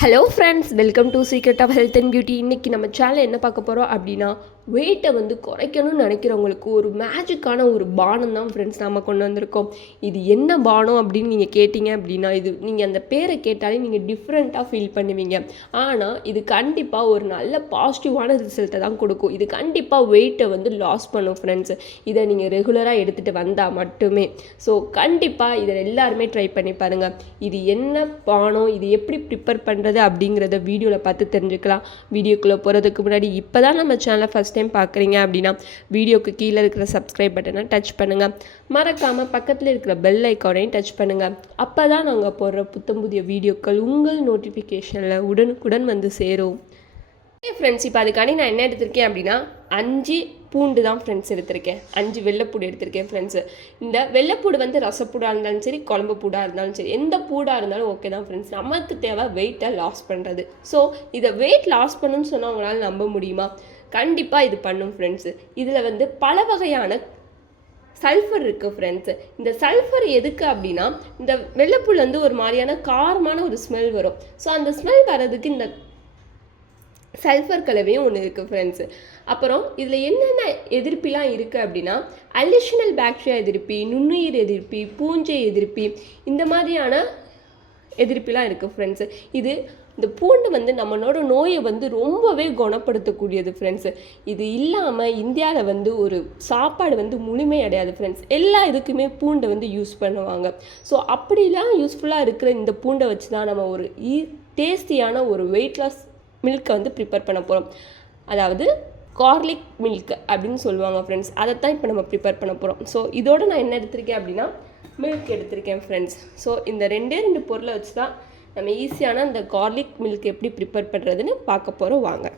Hello friends welcome to secret of health and beauty இன்றைக்கி நம்ம channel என்ன பார்க்க போகிறோம் அப்படின்னா வெயிட்டை வந்து குறைக்கணும்னு நினைக்கிறவங்களுக்கு ஒரு மேஜிக்கான ஒரு பானம் தான் ஃப்ரெண்ட்ஸ் நம்ம கொண்டு வந்திருக்கோம். இது என்ன பானம் அப்படின்னு நீங்கள் கேட்டிங்க அப்படின்னா இது நீங்கள் அந்த பேரை கேட்டாலே நீங்கள் டிஃப்ரெண்ட்டாக ஃபீல் பண்ணுவீங்க. ஆனால் இது கண்டிப்பாக ஒரு நல்ல பாசிட்டிவான ரிசல்ட்டை தான் கொடுக்கும். இது கண்டிப்பாக வெயிட்டை வந்து லாஸ் பண்ணும் ஃப்ரெண்ட்ஸ் இதை நீங்கள் ரெகுலராக எடுத்துகிட்டு வந்தால் மட்டுமே. ஸோ கண்டிப்பாக இதை எல்லாருமே ட்ரை பண்ணி பாருங்கள் இது என்ன பானம்? இது எப்படி ப்ரிப்பேர் பண்ணுறது அப்படிங்கிறத வீடியோவில் பார்த்து தெரிஞ்சுக்கலாம். வீடியோக்குள்ளே போகிறதுக்கு முன்னாடி இப்போ தான் நம்ம சேனலை ஃபஸ்ட் டைம் பார்க்குறீங்க அப்படின்னா வீடியோக்கு கீழே இருக்கிற சப்ஸ்கிரைப் பட்டனை டச் பண்ணுங்கள் மறக்காமல் பக்கத்தில் இருக்கிற பெல் ஐக்கானையும் டச் பண்ணுங்கள் அப்போ தான் நாங்கள் போடுற புத்தம் புதிய வீடியோக்கள் உங்கள் நோட்டிஃபிகேஷனில் உடனுக்குடன் வந்து சேரும். ஓகே ஃப்ரெண்ட்ஸ் இப்போ அதுக்காண்டி நான் என்ன எடுத்திருக்கேன் அப்படின்னா அஞ்சு பூண்டு தான் ஃப்ரெண்ட்ஸ் எடுத்திருக்கேன். அஞ்சு வெள்ளைப்பூடு எடுத்திருக்கேன் ஃப்ரெண்ட்ஸு இந்த வெள்ளைப்பூடு வந்து ரசப்பூடாக இருந்தாலும் சரி குழம்பு பூடாக இருந்தாலும் சரி எந்த பூடாக இருந்தாலும் ஓகே தான் ஃப்ரெண்ட்ஸ் நமக்கு தேவை வெயிட்டை லாஸ் பண்ணுறது ஸோ இதை வெயிட் லாஸ் பண்ணுன்னு சொன்னால் உங்களால் நம்ப முடியுமா? கண்டிப்பாக இது பண்ணும் ஃப்ரெண்ட்ஸு இதில் வந்து பல வகையான சல்ஃபர் இருக்குது ஃப்ரெண்ட்ஸு இந்த சல்ஃபர் எதுக்கு அப்படின்னா இந்த வெள்ளைப்பூல் வந்து ஒரு மாதிரியான காரமான ஒரு ஸ்மெல் வரும். ஸோ அந்த ஸ்மெல் வர்றதுக்கு இந்த சல்ஃபர் கலவையும் ஒன்று இருக்குது ஃப்ரெண்ட்ஸு அப்புறம் இதில் என்னென்ன எதிர்ப்பிலாம் இருக்குது அப்படின்னா அலிஷனல் பாக்டீரியா எதிர்ப்பி நுண்ணுயிர் எதிர்ப்பி பூஞ்சை எதிர்ப்பி இந்த மாதிரியான எதிர்ப்பிலாம் இருக்குது ஃப்ரெண்ட்ஸு இது இந்த பூண்டு வந்து நம்மளோட நோயை வந்து ரொம்பவே குணப்படுத்தக்கூடியது ஃப்ரெண்ட்ஸு இது இல்லாமல் இந்தியாவில் வந்து ஒரு சாப்பாடு வந்து முழுமையடையாது ஃப்ரெண்ட்ஸ் எல்லா இதுக்குமே பூண்டை வந்து யூஸ் பண்ணுவாங்க. ஸோ அப்படிலாம் யூஸ்ஃபுல்லாக இருக்கிற இந்த பூண்டை வச்சு தான் நம்ம ஒரு e, ஈ டேஸ்டியான ஒரு வெயிட் லாஸ் மில்க்கை வந்து ப்ரிப்பேர் பண்ண போகிறோம் அதாவது கார்லிக் மில்க் அப்படின்னு சொல்லுவாங்க ஃப்ரெண்ட்ஸ் அதை தான் இப்போ நம்ம ப்ரிப்பேர் பண்ண போகிறோம் ஸோ இதோட நான் என்ன எடுத்திருக்கேன் அப்படின்னா மில்க் எடுத்திருக்கேன் ஃப்ரெண்ட்ஸ் ஸோ இந்த ரெண்டே ரெண்டு பொருளை வச்சு தான் நம்ம ஈஸியான இந்த கார்லிக் மில்க் எப்படி ப்ரிப்பேர் பண்ணுறதுன்னு பார்க்க போகிறோம் வாங்க.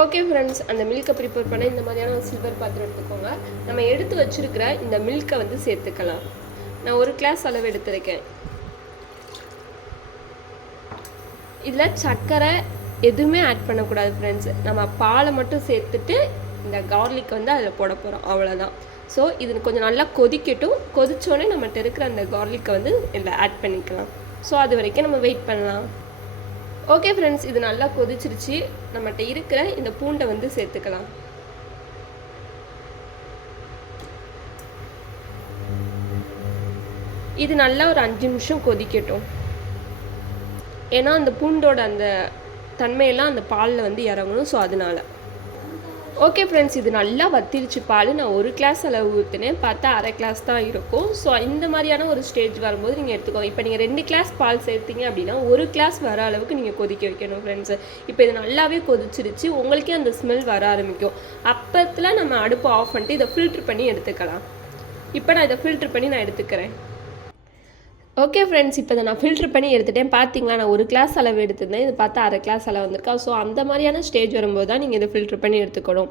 ஓகே ஃப்ரெண்ட்ஸ் அந்த மில்கை ப்ரிப்பேர் பண்ண இந்த மாதிரியான ஒரு சில்வர் பாத்திரம் எடுத்துக்கோங்க. நம்ம எடுத்து வச்சிருக்கிற இந்த மில்கை வந்து சேர்த்துக்கலாம். நான் ஒரு கிளாஸ் அளவு எடுத்திருக்கேன். இதில் சர்க்கரை எதுவுமே ஆட் பண்ணக்கூடாது ஃப்ரெண்ட்ஸ் நம்ம பாலை மட்டும் சேர்த்துட்டு இந்த கார்லிக் வந்து அதில் போட போகிறோம் அவ்வளோதான் ஸோ இது கொஞ்சம் நல்லா கொதிக்கட்டும். கொதிச்சோடனே நம்மகிட்ட இருக்கிற அந்த கார்லிக்கை வந்து இதில் ஆட் பண்ணிக்கலாம். ஸோ அது வரைக்கும் நம்ம வெயிட் பண்ணலாம். ஓகே ஃப்ரெண்ட்ஸ் இது நல்லா கொதிச்சிருச்சு. நம்மகிட்ட இருக்கிற இந்த பூண்டை வந்து சேர்த்துக்கலாம். இது நல்லா ஒரு அஞ்சு நிமிஷம் கொதிக்கட்டும். ஏன்னா அந்த பூண்டோட அந்த தன்மையெல்லாம் அந்த பாலில் வந்து இறங்கணும். ஸோ அதனால. ஓகே ஃப்ரெண்ட்ஸ் இது நல்லா வத்திருச்சு பால். நான் ஒரு கிளாஸ் அளவு ஊற்றினேன் பார்த்தா அரை கிளாஸ் தான் இருக்கும். ஸோ இந்த மாதிரியான ஒரு ஸ்டேஜ் வரும்போது நீங்கள் எடுத்துக்கோங்க. இப்போ நீங்கள் ரெண்டு கிளாஸ் பால் சேர்த்தீங்க அப்படின்னா ஒரு கிளாஸ் வர அளவுக்கு நீங்கள் கொதிக்க வைக்கணும் ஃப்ரெண்ட்ஸு இப்போ இது நல்லாவே கொதிச்சிருச்சு. உங்களுக்கே அந்த ஸ்மெல் வர ஆரம்பிக்கும். அப்பத்தில் நம்ம அடுப்பு ஆஃப் பண்ணிட்டு இதை ஃபில்ட்ரு பண்ணி எடுத்துக்கலாம். இப்போ நான் இதை ஃபில்ட்ரு பண்ணி நான் எடுத்துக்கிறேன். ஓகே ஃப்ரெண்ட்ஸ் இப்போ இதை நான் ஃபில்ட்ரு பண்ணி எடுத்துட்டேன். பார்த்தீங்களா நான் ஒரு கிளாஸ் அளவு எடுத்திருந்தேன். இது பார்த்தா அரை கிளாஸ் அளவு வந்திருக்கா. ஸோ அந்த மாதிரியான ஸ்டேஜ் வரும்போது தான் நீங்கள் இதை ஃபில்ட்ரு பண்ணி எடுத்துக்கணும்.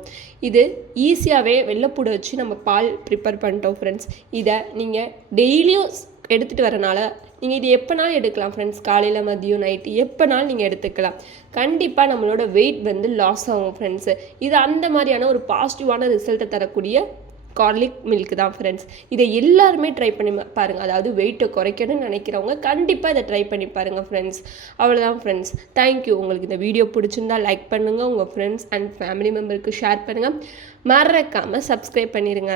இது ஈஸியாகவே வெள்ளைப்பூடை வச்சு நம்ம பால் ப்ரிப்பேர் பண்ணிட்டோம் ஃப்ரெண்ட்ஸ் இதை நீங்கள் டெய்லியும் எடுத்துகிட்டு வரனால நீங்கள் இது எப்போனாலும் எடுக்கலாம் ஃப்ரெண்ட்ஸ் காலையில் மதியம் நைட்டு எப்போனாலும் நீங்கள் எடுத்துக்கலாம். கண்டிப்பாக நம்மளோட வெயிட் வந்து லாஸ் ஆகும் ஃப்ரெண்ட்ஸு இது அந்த மாதிரியான ஒரு பாசிட்டிவான ரிசல்ட்டை தரக்கூடிய கார்லிக் மில்க் தான் ஃப்ரெண்ட்ஸ் இதை எல்லாருமே ட்ரை பண்ணி பாருங்கள் அதாவது வெயிட்டை குறைக்கணும்னு நினைக்கிறவங்க கண்டிப்பாக இதை ட்ரை பண்ணி பாருங்கள் ஃப்ரெண்ட்ஸ் அவ்வளோதான் ஃப்ரெண்ட்ஸ் தேங்க்யூ உங்களுக்கு இந்த வீடியோ பிடிச்சிருந்தா லைக் பண்ணுங்கள் உங்கள் ஃப்ரெண்ட்ஸ் அண்ட் ஃபேமிலி மெம்பருக்கு ஷேர் பண்ணுங்கள் மறக்காமல் சப்ஸ்கிரைப் பண்ணிடுங்க